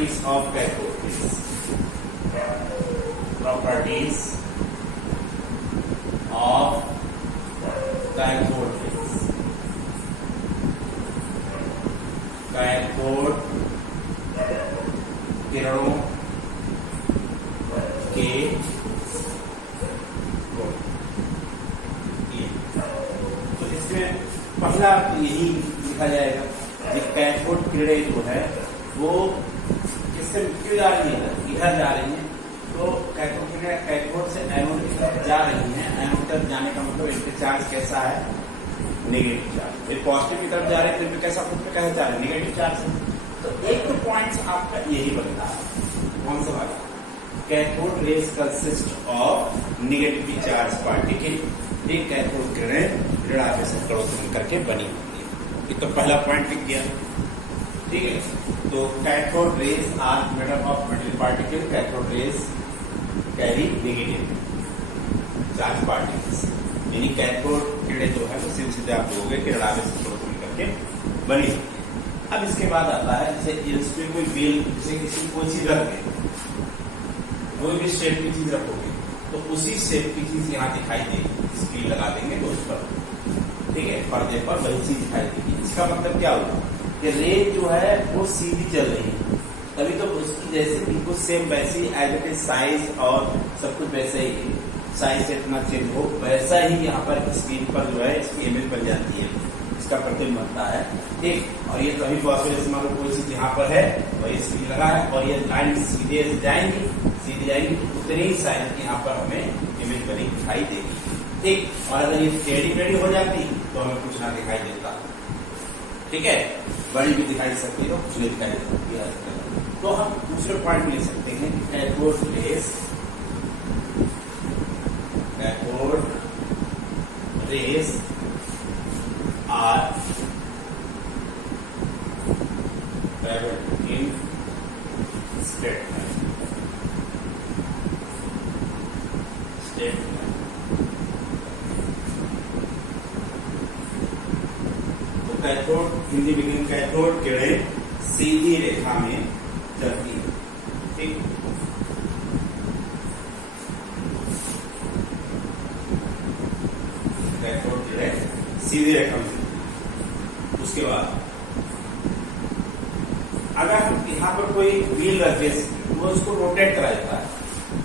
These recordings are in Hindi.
properties of cathode rays. Properties of cathode rays. Cathode किरणों के गुण। तो इसमें पहला यही लिखा जाएगा कि कैथोड किरणें जो है वो किससे क्यों जा रही है, इधर जा रही है। तो कैथोड किरणें कैथोड से एनोड की तरफ जा रही हैं। एनोड की तरफ जाने का मतलब इसके चार्ज कैसा है, नेगेटिव चार्ज। फिर पॉजिटिव की तरफ जा रहे हैं तो कैसा खुद पे कैसा चार्ज, नेगेटिव चार्ज है। तो एक तो पॉइंट्स आपका यही बनता है, कौन सा वाला, cathode rays consist of negatively charge particle. एक कैथोड किरणें ऋणात्मक से क्रॉसिंग करके बनी होती है। ये तो पहला पॉइंट लिख गया, ठीक है। तो cathode rays are made up of metal particle. Cathode rays carry negative charge particles, यानी कैथोड किरणें जो है वो सीधे आप लोगे कि ऋणात्मक से क्रॉसिंग करके बनी होती है। अब इसके बाद आता है जैसे इसमें कोई बेल, जैसे किसी कोई चीज रख दे, कोई भी शेप की चीज रखोगे तो उसी शेप की चीज यहाँ दिखाई देगी। स्क्रीन लगा देंगे तो उस पर, ठीक है, पर्दे पर वही चीज दिखाई देगी। इसका मतलब क्या हुआ कि रे जो है वो सीधी चल रही है, तभी तो उसकी जैसे बिल्कुल सेम वैसी एज इट इज साइज और सब कुछ वैसे ही, साइज से इतना चेंज हो वैसा ही यहाँ पर स्क्रीन पर जो है इसकी इमेज बन जाती है, इसका प्रतिबिंब बनता है, ठीक। और ये तभी पॉसिबल है, मान लो कोई चीज यहाँ पर है वही स्क्रीन लगा है और ये लाइन सीधे जाएंगी तो उतनी ही साइज की यहाँ पर हमें इमेज बनी दिखाई देगी, ठीक। और अगर ये टेढ़ी हो जाती तो हमें कुछ ना दिखाई देता, ठीक है। बड़ी भी दिखाई सकती है तो कुछ नहीं दिखाई देती। तो हम दूसरे पॉइंट में ले सकते हैं cathode rays are travel in straight line. तो कैथोड, हिंदी में कैथोड किरणें सीधी रेखा में चलती है, ठीक। कैथोड किरणें सीधी रेखा में। उसके बाद अगर हम यहाँ पर कोई व्हील रखे वो उसको रोटेट करा जाता है।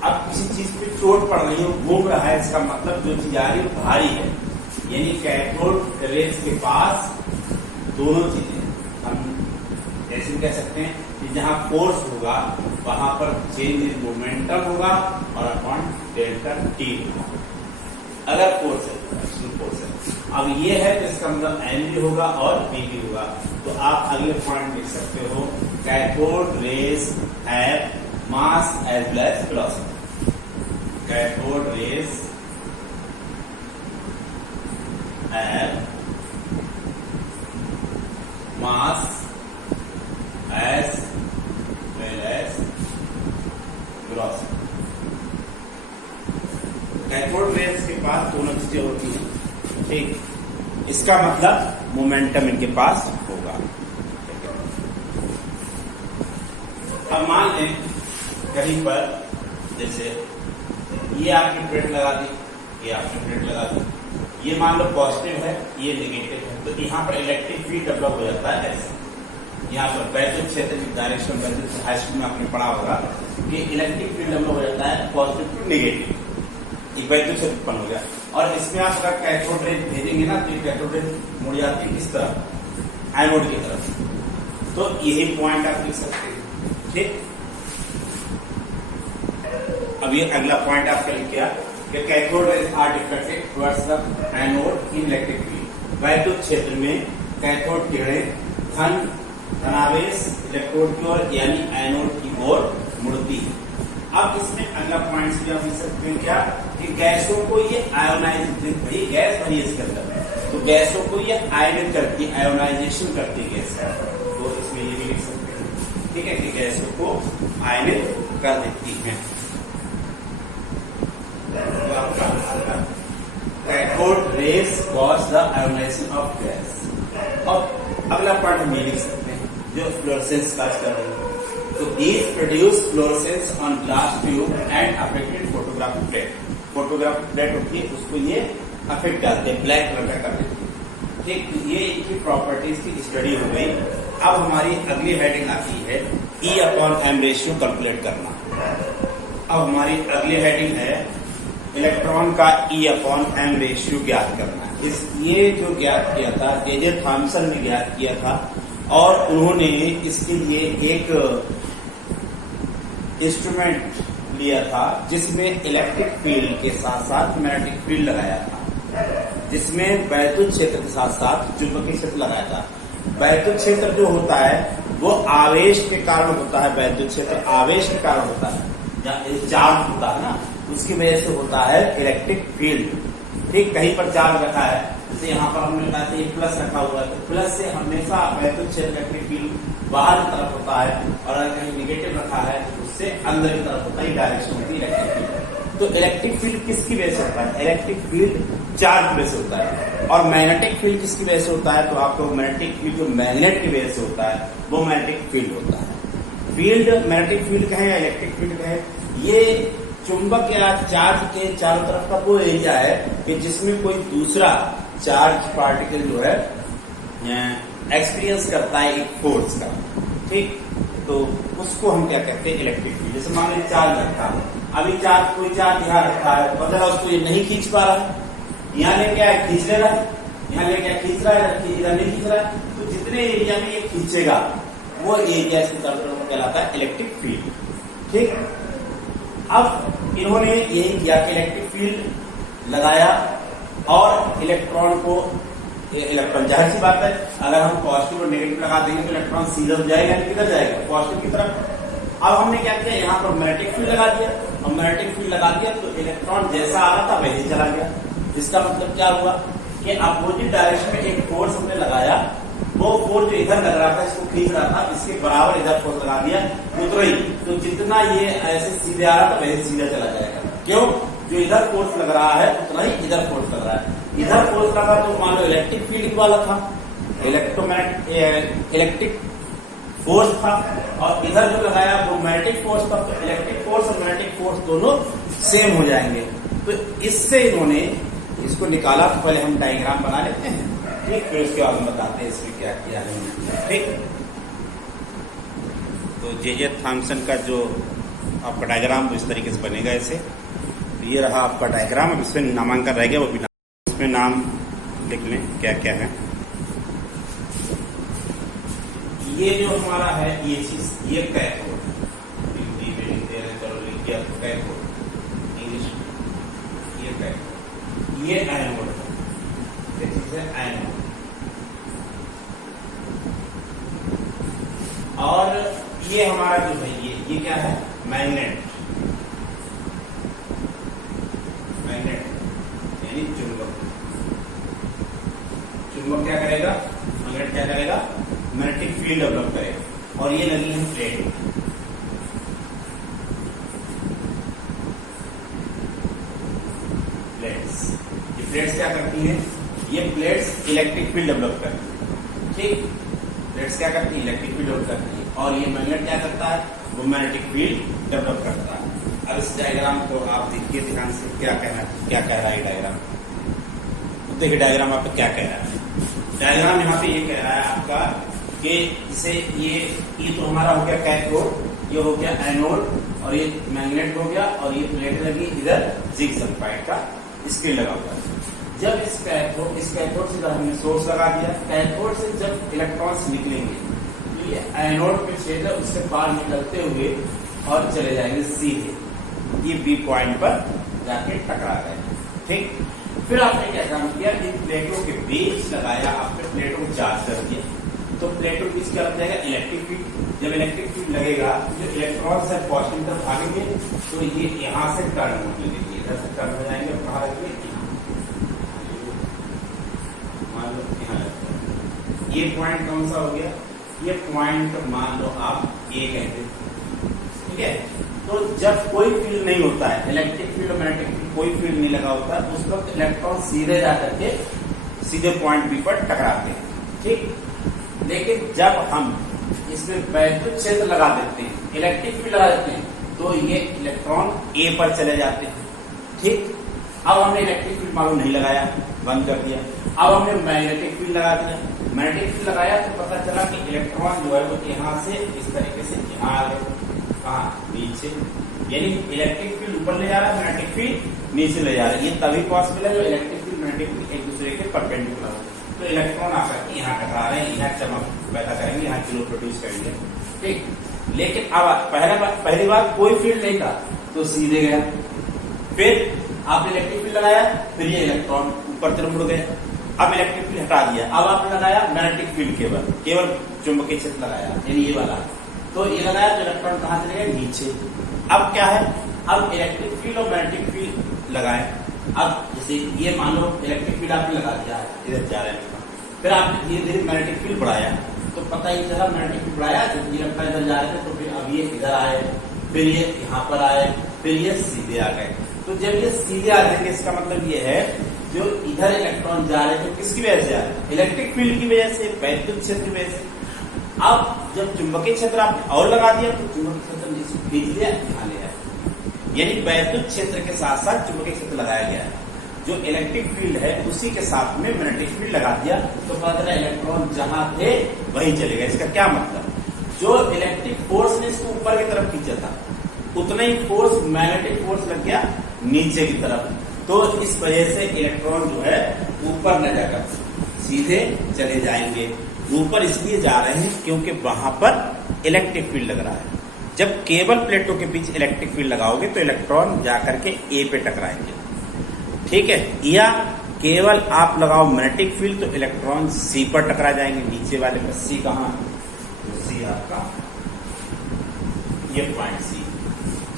अब किसी चीज पे चोट पड़ रही है, घूम रहा है, इसका मतलब जो चीज आ रही है भारी है, यानी कैथोड रेज के पास दोनों चीजें, हम ऐसे कह सकते हैं कि जहां फोर्स होगा वहां पर चेंज इन मोमेंटम होगा और अपॉन डेल्टा टी होगा। अगर फोर्स है, फोर्स है, अब ये है तो इसका मतलब एन भी होगा और बी भी होगा। तो आप अगले पॉइंट लिख सकते हो cathode rays have mass as well as velocity. Cathode rays have mass as well as velocity. Cathode rays के पास दोनों चीजें होती हैं, ठीक। इसका मतलब मोमेंटम इनके पास होगा। अब मान लें कहीं पर जैसे ये आपने प्लेट लगा दी, ये आपने प्लेट लगा दी, ये मान लो पॉजिटिव है, ये नेगेटिव है, तो यहाँ पर इलेक्ट्रिक फील्ड डेवलप हो जाता है ऐसे। यहाँ पर वैद्युत क्षेत्र की डायरेक्शन वैद्युत हाई स्कूल में आपने पढ़ा होगा कि इलेक्ट्रिक फील्ड डेवलप हो जाता है पॉजिटिव टू नेगेटिव, एक वैद्युत क्षेत्र उत्पन्न हो गया। और इसमें आप अगर कैथोड रेज भेजेंगे ना तो कैथोड रेज मुड़ जाती है किस तरफ, एनोड की तरफ। तो यही पॉइंट आप लिख सकते हैं, ठीक। अब ये अगला पॉइंट आपका लिख गया कि cathode rays are deflected towards the anode in electric field. वैद्युत क्षेत्र में कैथोड किरणें धनावेश इलेक्ट्रोड की ओर यानी एनोड की ओर मुड़ती है। अब इसमें अगला पॉइंट भी आप लिख सकते हैं क्या कि गैसों को ये आयोनाइज, भाई गैस भरी इसके अंदर, तो गैसों को ये आयनित करती है, आयोनाइजेशन करती है गैस का। तो इसमें ये भी लिख सकते हैं, ठीक है, कि गैसों को आयनित कर देती है। Cathode rays cause the ionization of gas. अब अगला पॉइंट हम ये लिख सकते हैं जो फ्लोरेसेंस काज कर रही है। तो these produce fluorescence on glass tube and affected photographic plate. Photographic plate होती है उसको ये अफेक्ट करते हैं, ब्लैक कलर का कर देते हैं। ठीक, तो ये इनकी प्रॉपर्टीज की स्टडी हो गई। अब हमारी अगली हेडिंग आती है E/M रेशियो कैलकुलेट करना। अब हमारी अगली हेडिंग है इलेक्ट्रॉन का E/M रेशियो ज्ञात करना। ये जो ज्ञात किया था जे थॉमसन ने ज्ञात किया था और उन्होंने इसके लिए एक इंस्ट्रूमेंट लिया था जिसमें इलेक्ट्रिक फील्ड के साथ साथ मैग्नेटिक फील्ड लगाया था, जिसमें वैद्युत क्षेत्र के साथ साथ चुंबकीय क्षेत्र लगाया था। वैद्युत क्षेत्र जो होता है वो आवेश के कारण होता है, वैद्युत क्षेत्र आवेश के कारण होता है, चार्ज होता है ना, उसकी वजह से होता है इलेक्ट्रिक फील्ड। ठीक, कहीं पर चार्ज रखा है, जैसे यहाँ पर हमने कहा था ये प्लस रखा हुआ है, तो प्लस से हमेशा वैद्युत क्षेत्र इलेक्ट्रिक फील्ड बाहर की तरफ होता है, और अगर कहीं निगेटिव रखा है तो उससे अंदर की तरफ होता है, डायरेक्शन होती है इलेक्ट्रिक फील्ड। तो इलेक्ट्रिक फील्ड किसकी वजह से होता है? इलेक्ट्रिक फील्ड चार्ज की वजह से होता है। और मैग्नेटिक फील्ड किसकी वजह से होता है? तो आपको मैग्नेटिक फील्ड जो मैग्नेट की वजह से होता है वो मैग्नेटिक फील्ड होता है। फील्ड मैग्नेटिक फील्ड कहे या इलेक्ट्रिक फील्ड कहे, ये चुंबक या चार्ज के चारों तरफ का वो एरिया है कि जिसमें कोई दूसरा चार्ज पार्टिकल जो है एक्सपीरियंस करता है एक फोर्स का। ठीक, तो उसको हम क्या कहते हैं? Electric field. जैसे मान लीजिए चार्ज रखा है, अभी चार्ज कोई चार्ज यहाँ रखा है, मतलब उसको ये नहीं खींच पा रहा है, यहाँ लेके आया खींच ले रहा है, यहाँ लेके आया खींच रहा है, इधर नहीं खींच रहा है, तो जितने एरिया में ये खींचेगा वो एरिया इसके तरफ कहलाता है इलेक्ट्रिक फील्ड। ठीक, अब इन्होंने यही किया कि इलेक्ट्रिक फील्ड लगाया और इलेक्ट्रॉन को, इलेक्ट्रॉन जाहिर सी बात है अगर हम पॉजिटिव और नेगेटिव लगा देंगे तो इलेक्ट्रॉन सीधा जाएगा, किधर जाएगा? पॉजिटिव की तरफ। अब हमने क्या किया, यहाँ पर मैग्नेटिक फील्ड लगा दिया, और मैग्नेटिक फील्ड लगा दिया तो इलेक्ट्रॉन जैसा आ रहा था वैसे ही चला गया। इसका मतलब क्या हुआ कि अपोजिट डायरेक्शन में एक फोर्स हमने लगाया, वो फोर्स जो इधर लग रहा था इसको खींच रहा था, इसके बराबर इधर फोर्स लगा दिया, उतना ही, तो जितना ये ऐसे सीधे आ रहा था वैसे सीधा चला जाएगा। क्यों? जो इधर फोर्स लग रहा है उतना ही इधर फोर्स लग रहा है। इधर फोर्स लगा तो मान लो इलेक्ट्रिक फील्ड वाला था, इलेक्ट्रिक फोर्स था, और इधर जो लगाया वो मैग्नेटिक फोर्स था, तो इलेक्ट्रिक फोर्स और मैग्नेटिक फोर्स दोनों सेम हो जाएंगे। तो इससे इन्होंने इसको निकाला। तो पहले हम डायग्राम बना लेते हैं, ठीक, फिर उसके बाद हम बताते हैं इसमें क्या किया है। ठीक, तो जे थॉमसन का जो आपका डायग्राम इस तरीके से बनेगा ऐसे। तो ये रहा आपका डायग्राम। अब इसमें नामांकन रह गया, वो भी इसमें नाम लिख लें क्या क्या है। ये जो हमारा है ये चीज, ये कैथोड, चलो लिख दिया कैथोड इंग्लिश, ये कैथोड, ये एनोड, ये चीज है एनोड। और ये हमारा जो है ये क्या है? मैग्नेट, मैग्नेट यानी चुंबक। चुंबक क्या करेगा? मैग्नेट क्या करेगा? मैग्नेटिक फील्ड डेवलप करेगा। और ये लगी है प्लेट, प्लेट्स। ये प्लेट्स क्या करती हैं? ये प्लेट्स इलेक्ट्रिक फील्ड डेवलप करती है। ठीक, प्लेट्स क्या करती है? इलेक्ट्रिक फील्ड डेवलप करती है। और ये मैग्नेट क्या करता है? वो मैग्नेटिक फील्ड डेवलप करता है। अब इस डायग्राम को आप देखिए ध्यान से, क्या कह रहा है डायग्राम। तो देखिए डायग्राम आपका क्या कह रहा है। डायग्राम यहाँ पे ये कह रहा है आपका कि इसे ये तो हमारा हो गया कैथोड, ये हो गया एनोड, और ये मैग्नेट हो गया, और ये प्लेट लगी इधर जिंक सल्फाइड का स्क्रीन लगा हुआ है। जब इस कैथोड से जब हमने सोर्स लगा दिया, कैथोड से जब इलेक्ट्रॉन्स निकलेंगे तो ये एनोड के क्षेत्र उससे पार निकलते हुए और चले जाएंगे सीधे, ये बी पॉइंट पर जाके टकरा गए। ठीक, फिर आपने क्या काम किया? इन प्लेटों के बीच लगाया, आपने प्लेटों को चार्ज कर दिया, तो प्लेटों के बीच क्या लग जाएगा? Electric field. जब इलेक्ट्रिक फील्ड लगेगा जो इलेक्ट्रॉन्स है पॉजिटिव तरफ भागेंगे, तो ये यहाँ से टर्न होने लगेगी, इधर से टर्न हो जाएंगे, कहाँ लगेंगे? मान लो यहाँ लगता है। ये पॉइंट कौन सा हो गया? ये पॉइंट मान लो आप ए कहते हैं। ठीक है, तो जब कोई फील्ड नहीं होता है, इलेक्ट्रिक फील्ड और मैग्नेटिक फील्ड कोई फील्ड नहीं लगा होता, उस वक्त इलेक्ट्रॉन सीधे जाकर के सीधे पॉइंट बी पर टकराते हैं। ठीक, लेकिन जब हम इसमें वैद्युत क्षेत्र लगा देते हैं, इलेक्ट्रिक फील्ड लगा देते हैं तो ये इलेक्ट्रॉन ए पर चले जाते हैं। ठीक, अब हमने इलेक्ट्रिक फील्ड मालूम नहीं लगाया, बंद कर दिया। अब हमने मैग्नेटिक फील्ड लगा दिया। मैग्नेटिक फील्ड लगाया तो पता चला कि इलेक्ट्रॉन जो है वो यहाँ से इस तरीके से यहाँ आ गए, कहाँ, नीचे। यानी इलेक्ट्रिक फील्ड ऊपर ले जा रहा है, मैग्नेटिक फील्ड नीचे ले जा रहा है। ये तभी पॉसिबल है जो इलेक्ट्रिक फील्ड मैग्नेटिक फील्ड एक दूसरे के परपेंडिकुलर हो। तो इलेक्ट्रॉन आकर के यहाँ टकरा रहे हैं, यहाँ चमक पैदा करेंगे, यहाँ किलो प्रोड्यूस करेंगे। ठीक, लेकिन अब पहली बार कोई फील्ड नहीं था तो सीधे गया। फिर आपने इलेक्ट्रिक फील्ड लगाया, फिर ये इलेक्ट्रॉन ऊपर तरफ मुड़ गए। अब इलेक्ट्रिक फील्ड हटा दिया, अब आपने लगाया मैग्नेटिक फील्ड, केवल चुंबकीय क्षेत्र लगाया, यानी ये वाला। तो ये लगाया तो इलेक्ट्रॉन कहाँ चले गए, नीचे। अब क्या है, अब इलेक्ट्रिक फील्ड और मैग्नेटिक फील्ड लगाए। अब जैसे ये मान लो इलेक्ट्रिक फील्ड आपने लगा दिया, इधर जा रहे हैं, फिर आपने धीरे धीरे मैग्नेटिक फील्ड बढ़ाया, तो पता ही चला मैग्नेटिक फील्ड बढ़ाया, जब इलेक्ट्रॉन इधर जा रहे थे तो फिर अब ये इधर आए, फिर ये यहाँ पर आए, फिर ये सीधे आ गए। तो जब ये सीधे आ जाएंगे इसका मतलब ये है जो इधर इलेक्ट्रॉन जा रहे थे किसकी वजह से आ रहे, इलेक्ट्रिक फील्ड की वजह से, वैद्युत क्षेत्र की वजह से। अब जब चुंबकीय क्षेत्र आपने और लगा दिया तो चुंबकीय क्षेत्र नीचे खींच लिया, यहाँ ले आया। यानी वैद्युत क्षेत्र के साथ साथ चुंबकीय क्षेत्र लगाया गया है। जो इलेक्ट्रिक फील्ड है उसी के साथ में मैग्नेटिक फील्ड लगा दिया तो पता चला इलेक्ट्रॉन जहां थे वहीं चले गए। इसका क्या मतलब, जो इलेक्ट्रिक फोर्स ने इसको ऊपर की तरफ खींचा था उतना ही फोर्स मैग्नेटिक फोर्स लग गया नीचे की तरफ। तो इस वजह से इलेक्ट्रॉन जो है ऊपर न जाकर सीधे चले जाएंगे। ऊपर इसलिए जा रहे हैं क्योंकि वहां पर इलेक्ट्रिक फील्ड लग रहा है। जब केबल प्लेटों के बीच इलेक्ट्रिक फील्ड लगाओगे तो इलेक्ट्रॉन जाकर के ए पे टकराएंगे। ठीक है, या केवल आप लगाओ मैग्नेटिक फील्ड तो इलेक्ट्रॉन सी पर टकरा जाएंगे, नीचे वाले पर। सी कहाँ, सी आपका ये पॉइंट सी।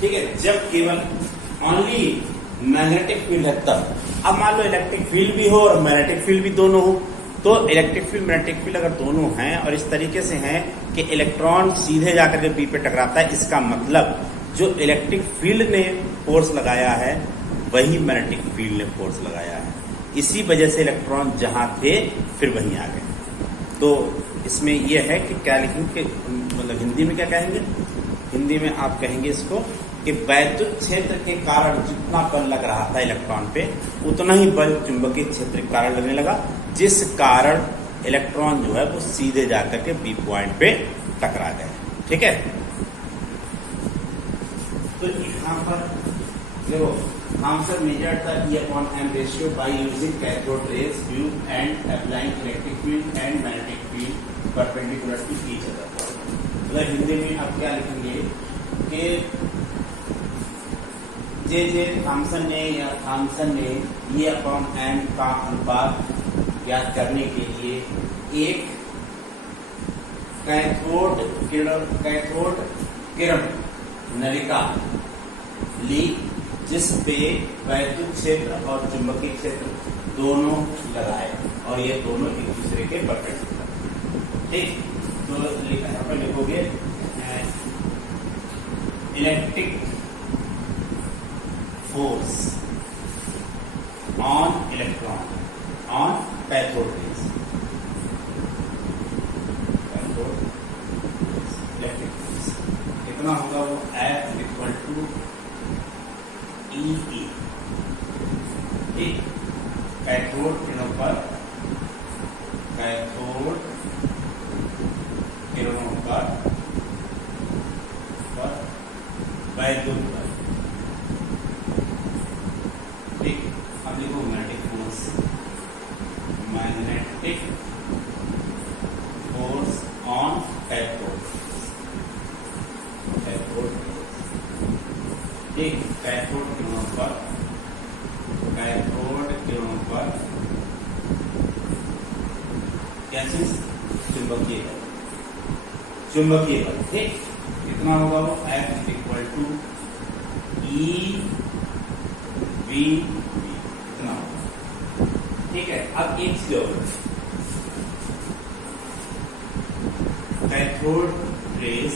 ठीक है, जब केवल ओनली मैग्नेटिक फील्ड है तब। अब मान लो इलेक्ट्रिक फील्ड भी हो और मैग्नेटिक फील्ड भी दोनों हो, तो इलेक्ट्रिक फील्ड मैग्नेटिक फील्ड अगर दोनों हैं और इस तरीके से हैं कि इलेक्ट्रॉन सीधे जाकर के बी पे टकराता है, इसका मतलब जो इलेक्ट्रिक फील्ड ने फोर्स लगाया है वही मैग्नेटिक फील्ड ने फोर्स लगाया है। इसी वजह से इलेक्ट्रॉन जहां थे फिर वहीं आ गए। तो इसमें यह है कि क्या लिखेंगे, मतलब हिंदी में क्या कहेंगे, हिंदी में आप कहेंगे इसको कि वैद्युत क्षेत्र के कारण जितना बल लग रहा था इलेक्ट्रॉन पे उतना ही बल चुंबकीय क्षेत्र के कारण लगने लगा, जिस कारण इलेक्ट्रॉन जो है वो सीधे जाकर के बी पॉइंट पे टकरा गए। ठीक है, तो यहाँ पर देखो answer measured the E upon M ratio by using cathode rays tube and applying electric field and magnetic field perpendicular to each other। मतलब हिंदी में आप क्या लिखेंगे कि जे थॉमसन ने E upon M का अनुपात ज्ञात करने के लिए एक कैथोड किरण नलिका ली जिस पे वैद्युत क्षेत्र और चुंबकीय क्षेत्र दोनों लगाए और ये दोनों एक दूसरे के परपेंडिकुलर। ठीक, तो यहाँ पर लिखोगे electric force on electron on cathode rays, electric force कितना होगा वो F इक्वल टू E। ठीक, कैथोड किरणों पर वैद्युत बल। ठीक, अब लिखो मैग्नेटिक फोर्स ऑन कैथोड। ठीक, कैथोड किरणों पर क्या चीज, चुंबकीय बल। ठीक, कितना होगा वो F equal to E V इतना होगा। ठीक है, अब एक चीज और, cathode rays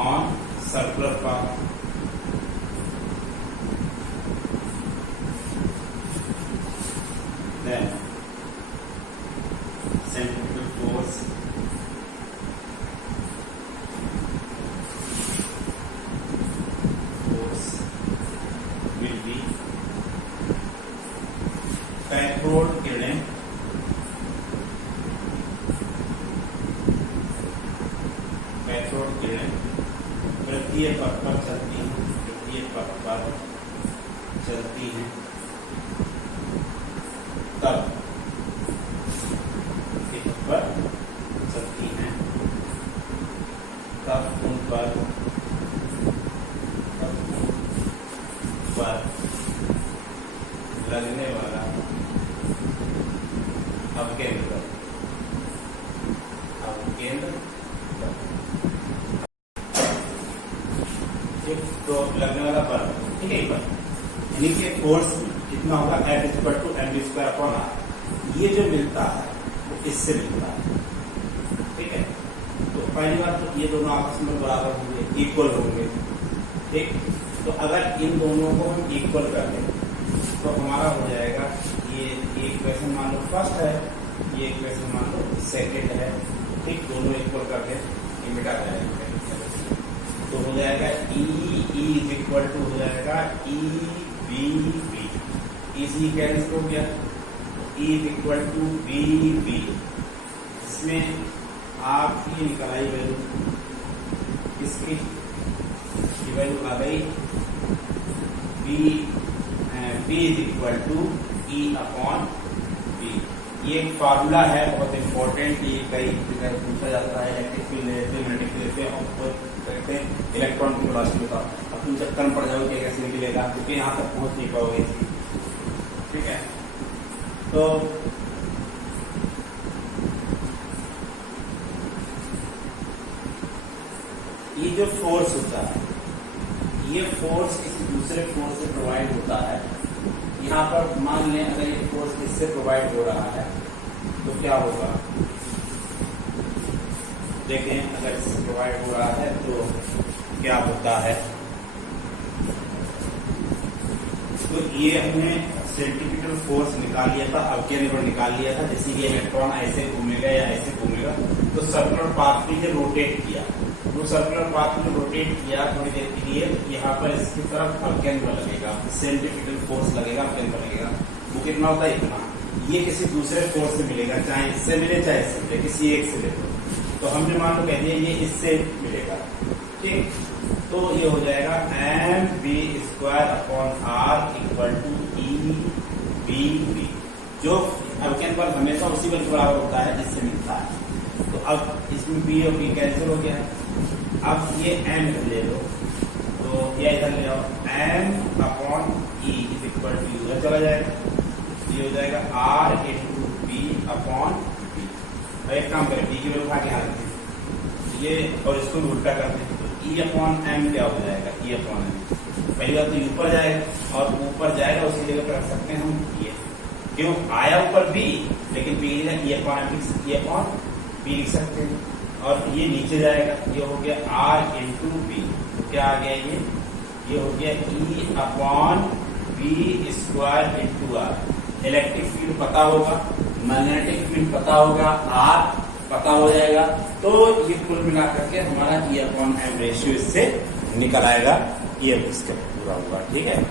on circular path वृत्तीय पथ पर चलती हैं, वृत्तीय पथ पर चलती हैं, तब पर चलती हैं, तब उन पर लगने वाला अवकेंद्र तो लगने वाला बल, ठीक है, पर यानी कि फोर्स कितना होगा, F=mv²/r। ये जो मिलता है वो इससे मिलता है, ठीक है। तो पहली बात तो ये दोनों आपस में बराबर होंगे, इक्वल होंगे, ठीक। तो अगर इन दोनों को हम इक्वल कर दें तो हमारा हो जाएगा, ये इक्वेशन मान लो फर्स्ट है, ये इक्वेशन मान लो सेकेंड है, ठीक। दोनों इक्वल कर दें, ये मिटा जाएगा, तो हो जाएगा E=, हो जाएगा EBB, इसी कैंसिल हो गया, E=BB। इसमें आप ये निकल आई वैल्यू, इसकी वैल्यू आ गई B=E/B। ये एक फार्मूला है बहुत इंपॉर्टेंट, ये कई जगह पूछा जाता है, इलेक्ट्रिक फील्ड मैग्नेटिक फील्ड से करते हैं इलेक्ट्रॉन की वेलोसिटी का। अब तुम चक्कर में पड़ जाओगे कैसे निकलेगा, क्योंकि यहाँ तक पहुंच नहीं पाओगे, ठीक है। तो ये जो फोर्स होता है, ये फोर्स किसी दूसरे फोर्स से प्रोवाइड होता है। यहाँ पर मान लें अगर ये फोर्स इससे प्रोवाइड हो रहा है तो क्या होगा, देखें अगर इससे प्रोवाइड हो रहा है तो क्या होता है। तो ये हमने सेंट्रीफ्यूगल फोर्स निकाल लिया था, अवकेंद्र निकाल लिया था, जैसे कि इलेक्ट्रॉन ऐसे घूमेगा या ऐसे घूमेगा, तो सर्कुलर पाथ में रोटेट किया, वो सर्कुलर पाथ में रोटेट किया थोड़ी देर के लिए, यहाँ पर इसकी तरफ अवकेंद्र लगेगा, सेंट्रीफ्यूगल फोर्स लगेगा, अवकेंद्र लगेगा। वो कितना होता है, इतना। ये किसी दूसरे फोर्स से मिलेगा, चाहे इससे मिले चाहे इससे मिले, किसी एक से ले तो हमने मान लो कह दिया ये इससे मिलेगा, ठीक। तो ये हो जाएगा mv²/r=EBB, जो अवकेंद्र हमेशा उसी बल के बराबर होता है जिससे मिलता है। तो अब इसमें बी और बी कैंसिल हो गया, अब ये m ले लो, तो ये इधर ले आओ, m/e इधर चला जाएगा, ये हो जाएगा r/b/b। एक काम करें, बी की वैल्यू उठा के यहाँ रखें, ये और इसको उल्टा कर दें, तो E/m क्या हो जाएगा, E/m। पहली बात तो ऊपर जाएगा और ऊपर जाएगा उसी जगह पर रख सकते हैं हम ये, क्यों आया ऊपर बी, लेकिन बी E/b लिख सकते हैं, और ये नीचे जाएगा, ये हो गया r/b। तो क्या आ गया, ये हो गया E/b²/r। इलेक्ट्रिक फील्ड पता होगा, मैग्नेटिक फील्ड पता होगा, R पता हो जाएगा, तो ये कुल मिलाकर के हमारा E/m रेशियो इससे निकल आएगा, ये इसका पूरा होगा, ठीक है।